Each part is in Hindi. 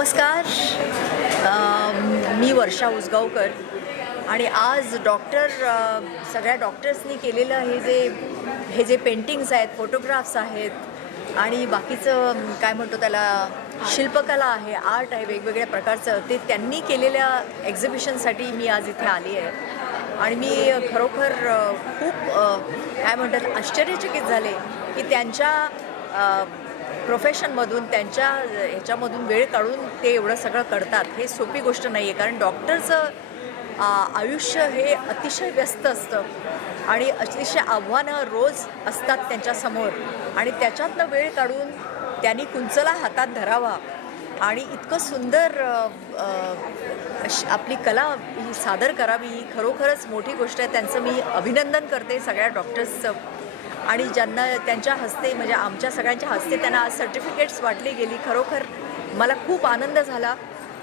नमस्कार. मी वर्षा उसगावकर आणि आज सगळ्या डॉक्टर्सनी केलेलं हे जे पेंटिंग्स आहेत, फोटोग्राफ्स आहेत आणि बाकीचं काय म्हणतो त्याला शिल्पकला आहे, आर्ट आहे वेगवेगळ्या प्रकारचं, ते त्यांनी केलेल्या एक्झिबिशनसाठी मी आज इथे आली आहे. आणि मी खरोखर खूप काय म्हणतात आश्चर्यचकित झाले की त्यांच्या प्रोफेशनमधून त्यांच्या ह्याच्यामधून वेळ काढून ते एवढं सगळं करतात. हे सोपी गोष्ट नाही आहे, कारण डॉक्टरचं आयुष्य हे अतिशय व्यस्त असतं आणि अतिशय आव्हानं रोज असतात त्यांच्यासमोर आणि त्याच्यातनं वेळ काढून त्यांनी कुंचला हातात धरावा आणि इतकं सुंदर आपली कला ही सादर करावी, ही खरोखरच मोठी गोष्ट आहे. त्यांचं मी अभिनंदन करते सगळ्या डॉक्टर्सचं. आणि ज्यांना त्यांच्या हस्ते म्हणजे आमच्या सगळ्यांच्या हस्ते त्यांना आज सर्टिफिकेट्स वाटली गेली. खरोखर मला खूप आनंद झाला,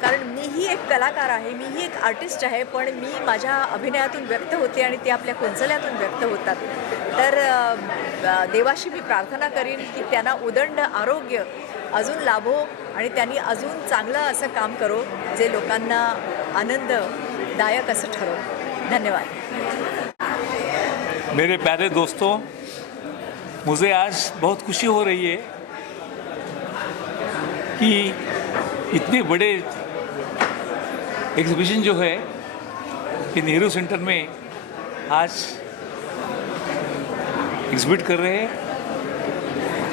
कारण मीही एक कलाकार आहे, मीही एक आर्टिस्ट आहे, पण मी माझ्या अभिनयातून व्यक्त होते आणि ते आपल्या कुंचल्यातून व्यक्त होतात. तर देवाशी मी प्रार्थना करीन की त्यांना उदंड आरोग्य अजून लाभो आणि त्यांनी अजून चांगलं असं काम करो जे लोकांना आनंददायक असं ठरो. धन्यवाद. मेरे प्यारे दोस्तों, मुझे आज बहुत खुशी हो रही है कि इतने बड़े एग्जीबिशन जो है कि नेहरू सेंटर में आज एग्जिबिट कर रहे हैं.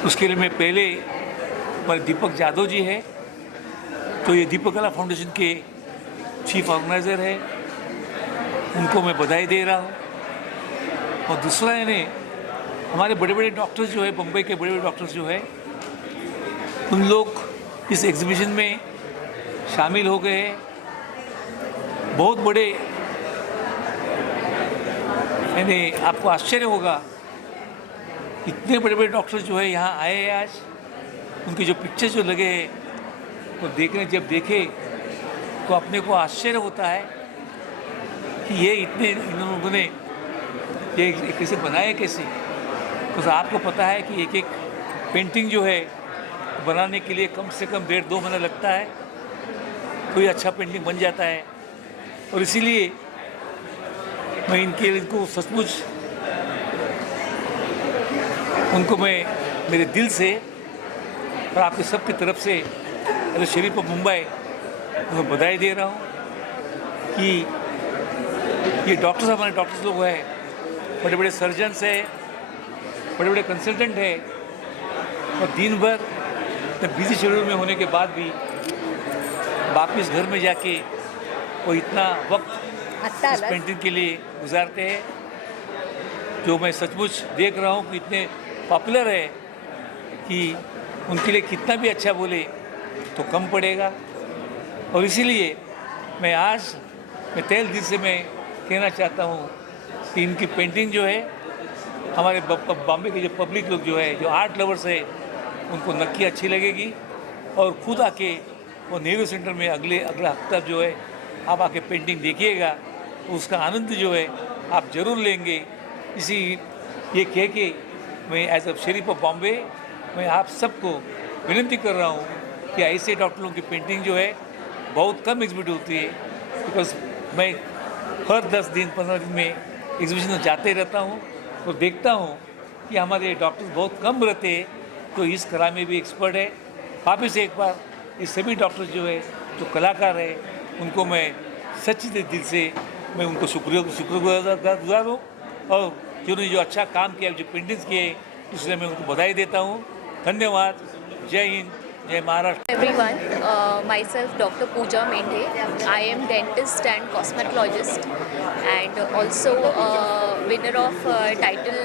उसके लिए मैं पहले हमारे दीपक यादव जी है, तो ये दीपक कला फाउंडेशन के चीफ ऑर्गेनाइज़र है, उनको मैं बधाई दे रहा हूँ. और दूसरा इन्हें हमारे बड़े बड़े डॉक्टर्स जो है, बम्बई के बड़े बड़े डॉक्टर्स जो है, उन लोग इस एग्जीबिशन में शामिल हो गए हैं. बहुत बड़े यानी आपको आश्चर्य होगा, इतने बड़े बड़े डॉक्टर्स जो है यहाँ आए हैं आज. उनके जो पिक्चर्स जो लगे हैं वो जब देखे तो अपने को आश्चर्य होता है कि ये इन लोगों ने ये कैसे बनाए कैसे. तो आपको पता है कि एक पेंटिंग जो है बनाने के लिए कम से कम 1.5-2 महीना लगता है. कोई अच्छा पेंटिंग बन जाता है. और इसीलिए मैं इनको सचमुच उनको मैं मेरे दिल से और आपके सबकी तरफ से एज शरीफ ऑफ मुंबई उनको बधाई दे रहा हूँ कि ये हमारे डॉक्टर्स लोग हैं, बड़े बड़े सर्जन्स हैं, बड़े बड़े कंसल्टेंट हैं, और दिन भर बिजी शेड्यूल में होने के बाद भी वापस घर में जाके वो इतना वक्त इस पेंटिंग के लिए गुजारते हैं, जो मैं सचमुच देख रहा हूँ कि इतने पॉपुलर है कि उनके लिए कितना भी अच्छा बोले तो कम पड़ेगा. और इसीलिए मैं तहे दिल से मैं कहना चाहता हूँ कि इनकी पेंटिंग जो है हमारे बॉम्बे के जो पब्लिक लोग जो है, जो आर्ट लवर्स है, उनको नक्की अच्छी लगेगी. और खुद आके वो नेहरू सेंटर में अगला हफ्ता जो है आप आके पेंटिंग देखिएगा तो उसका आनंद जो है आप ज़रूर लेंगे. ये कह के मैं as a sheriff of Bombay मैं आप सबको विनती कर रहा हूँ कि ऐसे डॉक्टरों की पेंटिंग जो है बहुत कम एग्जिबिट होती है. बिकॉज मैं हर 10 दिन 15 दिन में एग्जीबिशन में जाते रहता हूँ तो देखता हूँ कि हमारे डॉक्टर्स बहुत कम रहते हैं, तो इस कला में भी एक्सपर्ट है. वापस से एक बार ये सभी डॉक्टर्स जो है, जो कलाकार है, उनको मैं सच्चे दिल से मैं उनको शुक्रगुजार हूँ. और जिन्होंने जो अच्छा काम किया, जो पेंटिंग्स किए, इसलिए मैं उनको बधाई देता हूँ. धन्यवाद. जय हिंद, जय Maharashtra. Everyone, myself Dr. Pooja Mendhe. I am dentist and cosmetologist and also winner of title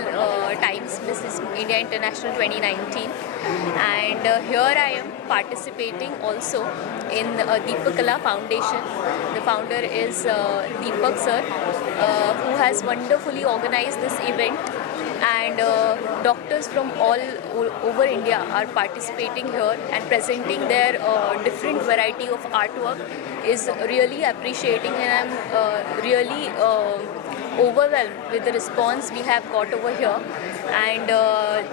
Times Mrs. India International 2019, and here I am participating also in Deepak Kala Foundation. The founder is Deepak sir, who has wonderfully organized this event, and doctors from all over India are participating here and presenting their different variety of artwork is really appreciating, and I'm really overwhelmed with the response we have got over here. And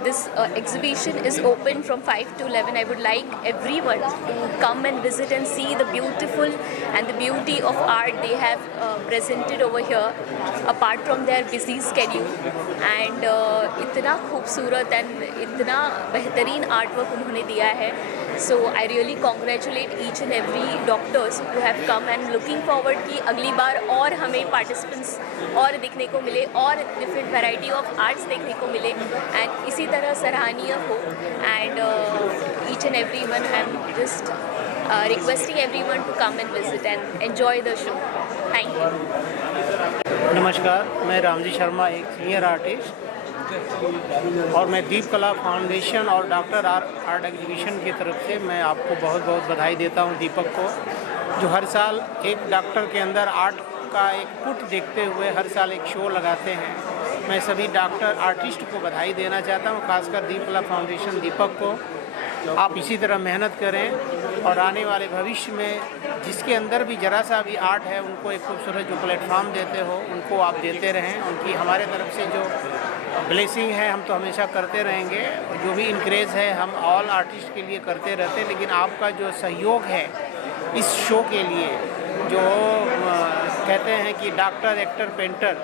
this exhibition is open from 5 to 11. I would like everyone to come and visit and see the beautiful and the beauty of art they have presented over here, apart from their busy schedule. And इतना खूबसूरत and इतना बेहतरीन आर्टवर्क उन्होंने दिया है. So I really congratulate each and every doctors who have come and looking forward कि अगली बार और हमें participants और देखने को मिले और different variety of arts देखने को मिले and इसी तरह सराहनीय हो. And each and everyone, I'm just requesting everyone to come and visit and enjoy the show. Thank you. नमस्कार, मैं रामजी शर्मा, एक सीनियर आर्टिस्ट, और मैं दीप कला फाउंडेशन और डॉक्टर आर्ट एग्जीबिशन की तरफ से मैं आपको बहुत बहुत बधाई देता हूं, दीपक को, जो हर साल एक डॉक्टर के अंदर आर्ट का एक पुट देखते हुए हर साल एक शो लगाते हैं. मैं सभी डॉक्टर आर्टिस्ट को बधाई देना चाहता हूं, खासकर दीप कला फाउंडेशन दीपक को. आप इसी तरह मेहनत करें और आने वाले भविष्य में जिसके अंदर भी ज़रा सा भी आर्ट है उनको एक खूबसूरत जो प्लेटफॉर्म देते हो उनको आप देते रहें. उनकी हमारे तरफ से जो ब्लेसिंग है हम तो हमेशा करते रहेंगे, और जो भी इनक्रेज है हम ऑल आर्टिस्ट के लिए करते रहते हैं. लेकिन आपका जो सहयोग है इस शो के लिए, जो कहते हैं कि डॉक्टर एक्टर पेंटर,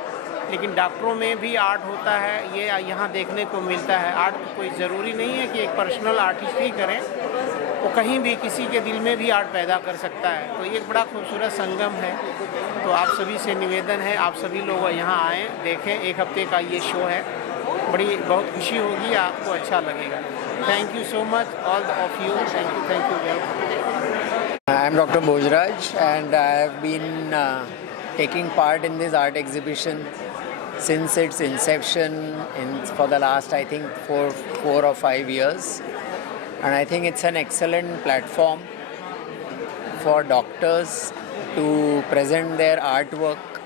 लेकिन डॉक्टरों में भी आर्ट होता है, ये यहाँ देखने को मिलता है. आर्ट कोई ज़रूरी नहीं है कि एक पर्सनल आर्टिस्ट ही करें, वो कहीं भी किसी के दिल में भी आर्ट पैदा कर सकता है. तो ये एक बड़ा खूबसूरत संगम है. तो आप सभी से निवेदन है, आप सभी लोग यहाँ आएँ, देखें. एक हफ्ते का ये शो है, बहुत खुशी होगी, आपको अच्छा लगेगा. Thank you so much all of you. Thank you welcome. I am Dr. Bojraj, and I have been taking part in this art exhibition since its inception for the last, I think, 4 or 5 years. And I think it's an excellent platform for doctors to present their artwork,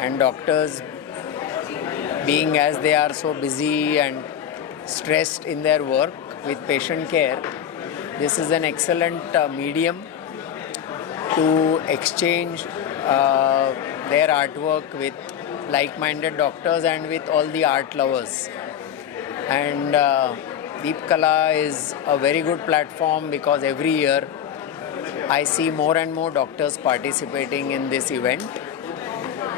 and doctors being as they are so busy and stressed in their work with patient care, this is an excellent medium to exchange their artwork with like-minded doctors and with all the art lovers. And Deep Kala is a very good platform because every year I see more and more doctors participating in this event,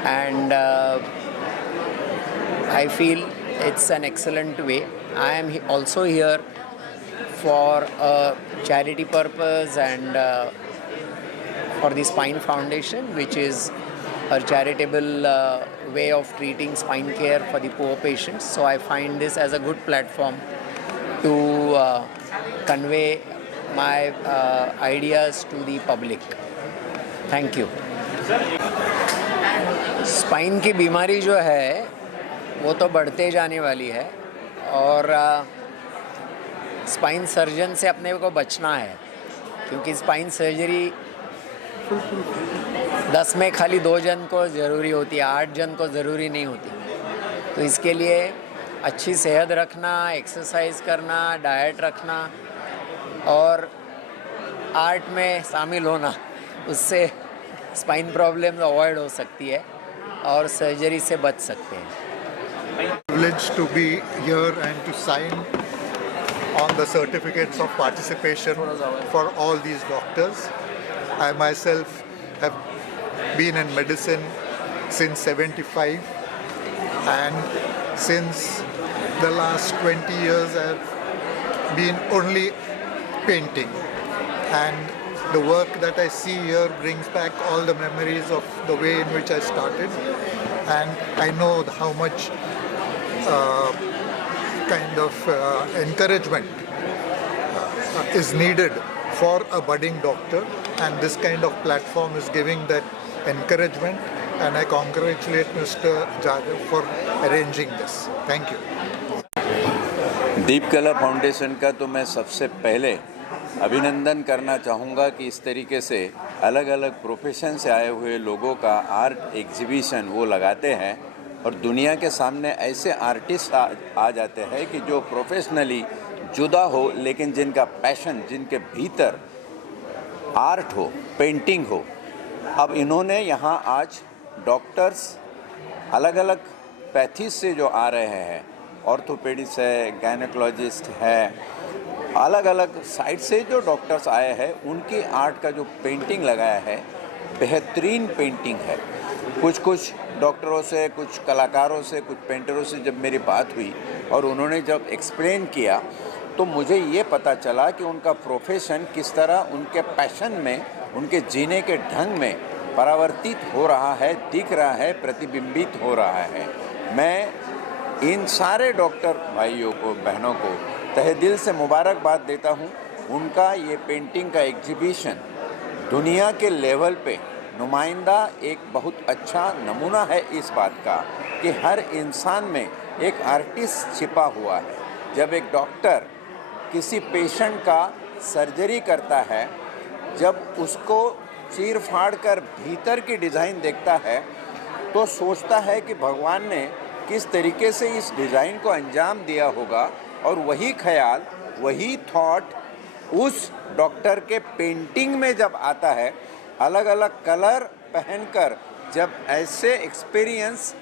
and I feel it's an excellent way. I am also here for a charity purpose and for the Spine Foundation, which is a charitable way of treating spine care for the poor patients. So I find this as a good platform to convey my ideas to the public. Thank you. Spine की बीमारी जो है वो तो बढ़ते जाने वाली है, और स्पाइन सर्जन से अपने को बचना है, क्योंकि स्पाइन सर्जरी 10 में खाली 2 जन को ज़रूरी होती है, 8 जन को ज़रूरी नहीं होती. तो इसके लिए अच्छी सेहत रखना, एक्सरसाइज करना, डाइट रखना और आर्ट में शामिल होना, उससे स्पाइन प्रॉब्लम अवॉइड हो सकती है और सर्जरी से बच सकते हैं. Privileged to be here and to sign on the certificates of participation for all these doctors. I myself have been in medicine since 75, and since the last 20 years I have been only painting, and the work that I see here brings back all the memories of the way in which I started, and I know how much kind of encouragement is needed for a budding doctor, and this kind of platform is giving that encouragement, and I congratulate Mr. Jadhav for arranging this. Thank you. दीप कला फाउंडेशन का तो मैं सबसे पहले अभिनंदन करना चाहूँगा कि इस तरीके से अलग अलग प्रोफेशन से आए हुए लोगों का आर्ट एग्जीबिशन वो लगाते हैं, और दुनिया के सामने ऐसे आर्टिस्ट आ जाते हैं कि जो प्रोफेशनली जुदा हो, लेकिन जिनका पैशन, जिनके भीतर आर्ट हो, पेंटिंग हो. अब इन्होंने यहाँ आज डॉक्टर्स अलग अलग पैथीज से जो आ रहे हैं, ऑर्थोपेडिस्ट है, गायनेकोलॉजिस्ट है, अलग अलग साइड से जो डॉक्टर्स आए हैं, उनकी आर्ट का जो पेंटिंग लगाया है बेहतरीन पेंटिंग है। कुछ डॉक्टरों से, कुछ कलाकारों से, कुछ पेंटरों से जब मेरी बात हुई और उन्होंने जब एक्सप्लेन किया तो मुझे ये पता चला कि उनका प्रोफेशन किस तरह उनके पैशन में, उनके जीने के ढंग में परावर्तित हो रहा है, दिख रहा है, प्रतिबिंबित हो रहा है। मैं इन सारे डॉक्टर भाइयों को, बहनों को तहे दिल से मुबारकबाद देता हूँ। उनका ये पेंटिंग का एग्जीबिशन दुनिया के लेवल पे नुमाइंदा एक बहुत अच्छा नमूना है इस बात का कि हर इंसान में एक आर्टिस्ट छिपा हुआ है। जब एक डॉक्टर किसी पेशेंट का सर्जरी करता है, जब उसको चीर फाड़ कर भीतर की डिज़ाइन देखता है तो सोचता है कि भगवान ने किस तरीके से इस डिज़ाइन को अंजाम दिया होगा, और वही ख्याल, वही थॉट उस डॉक्टर के पेंटिंग में जब आता है, अलग अलग कलर पहनकर जब ऐसे एक्सपीरियंस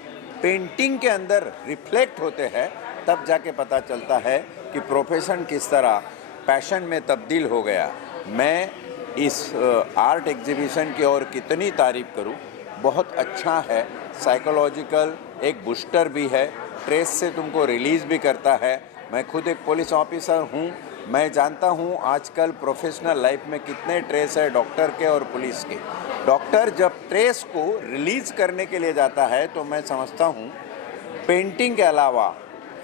पेंटिंग के अंदर रिफ्लेक्ट होते हैं, तब जाके पता चलता है कि प्रोफेशन किस तरह पैशन में तब्दील हो गया। मैं इस आर्ट एग्जीबिशन की और कितनी तारीफ़ करूं, बहुत अच्छा है। साइकोलॉजिकल एक बूस्टर भी है, ट्रेस से तुमको रिलीज़ भी करता है। मैं खुद एक पुलिस ऑफिसर हूं, मैं जानता हूं आजकल प्रोफेशनल लाइफ में कितने ट्रेस है डॉक्टर के और पुलिस के। डॉक्टर जब ट्रेस को रिलीज़ करने के लिए जाता है तो मैं समझता हूं पेंटिंग के अलावा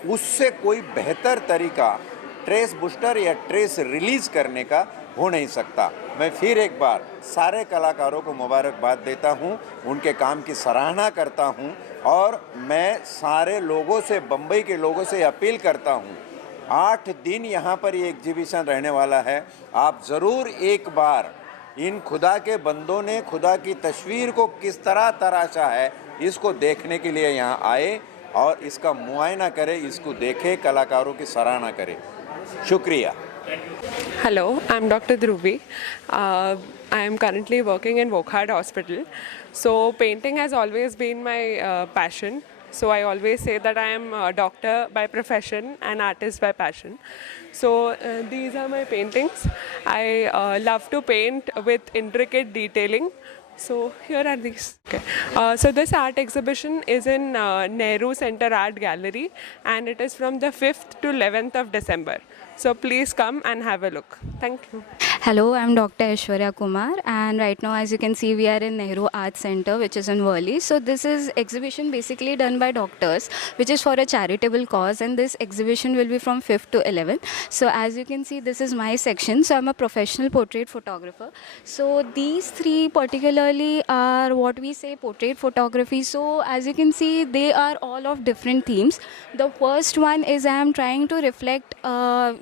उससे कोई बेहतर तरीका ट्रेस बूस्टर या ट्रेस रिलीज़ करने का हो नहीं सकता। मैं फिर एक बार सारे कलाकारों को मुबारकबाद देता हूं, उनके काम की सराहना करता हूं, और मैं सारे लोगों से, बम्बई के लोगों से अपील करता हूं, 8 दिन यहाँ पर ये एग्जीबिशन रहने वाला है। आप ज़रूर एक बार इन खुदा के बंदों ने खुदा की तस्वीर को किस तरह तराशा है, इसको देखने के लिए यहाँ आए और इसका मुआयना करें, इसको देखें, कलाकारों की सराहना करें। शुक्रिया। Hello, I'm Dr. Dhruvi. I am currently working in Wokhard Hospital. So painting has always been my passion. So I always say that I am a doctor by profession and artist by passion. So these are my paintings. I love to paint with intricate detailing. So here are these. Okay. So this art exhibition is in Nehru Center Art Gallery, and it is from the 5th to 11th of December. So please come and have a look. Thank you. Hello, I'm Dr. Aishwarya Kumar, and right now, as you can see, we are in Nehru Art Center, which is in Worli. So this is exhibition basically done by doctors, which is for a charitable cause, and this exhibition will be from 5th to 11th. So as you can see, this is my section. So I'm a professional portrait photographer. So these three particularly are what we say portrait photography. So as you can see, they are all of different themes. The first one is I am trying to reflect,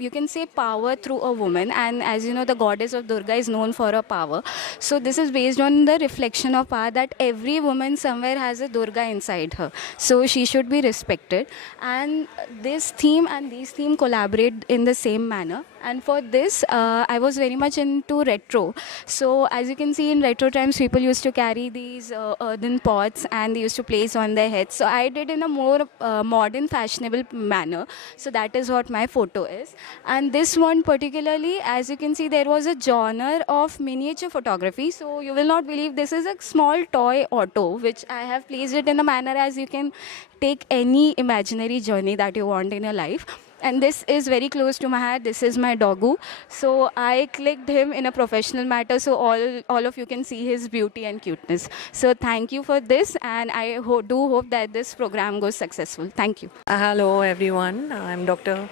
you can say, power through a woman, and as you know, the goddess of Durga is known for her power. So this is based on the reflection of power, that every woman somewhere has a Durga inside her, so she should be respected, and this theme and these theme collaborate in the same manner. And for this, I was very much into retro. So as you can see, in retro times, people used to carry these earthen pots and they used to place on their heads. So I did in a more modern, fashionable manner. So that is what my photo is. And this one particularly, as you can see, there was a genre of miniature photography. So you will not believe, this is a small toy auto, which I have placed it in a manner as you can take any imaginary journey that you want in your life. And this is very close to my heart. This is my doggo. So I clicked him in a professional matter, so all of you can see his beauty and cuteness. So thank you for this, and I do hope that this program goes successful. Thank you. Hello everyone, I'm Dr.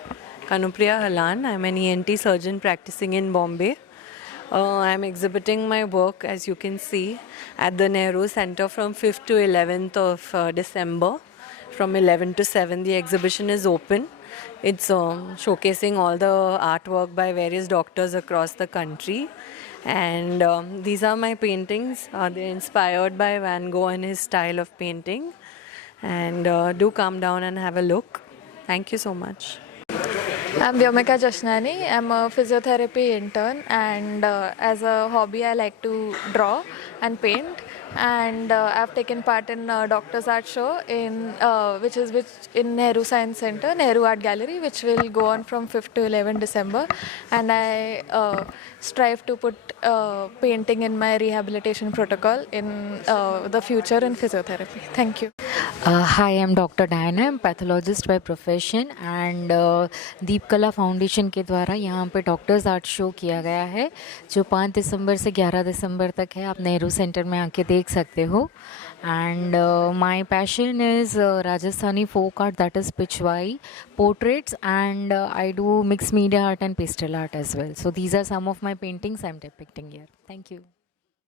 Kanupriya Halan. I'm an ENT surgeon practicing in Bombay. I'm exhibiting my work, as you can see, at the Nehru Center from 5th to 11th of December. From 11 to 7, the exhibition is open. It's showcasing all the artwork by various doctors across the country. And these are my paintings. They're inspired by Van Gogh and his style of painting. And do come down and have a look. Thank you so much. I'm Vyomika Jashnani. I'm a physiotherapy intern, and as a hobby I like to draw and paint. and I've taken part in Doctors Art Show which in Nehru Science Center, Nehru Art Gallery, which will go on from 5th to 11 December, and I strive to put painting in my rehabilitation protocol in the future in physiotherapy. Thank you. Hi, I'm Dr. Diana. I'm pathologist by profession and दीप कला फाउंडेशन के द्वारा यहाँ पे डॉक्टर्स आर्ट शो किया गया है जो 5 दिसंबर से 11 दिसंबर तक है. आप नेहरू सेंटर में आके देख सकते हो. And my passion is Rajasthani folk art, that is Pichwai, portraits, and I do mixed media art and pastel art as well. So these are some of my paintings I'm depicting here. Thank you.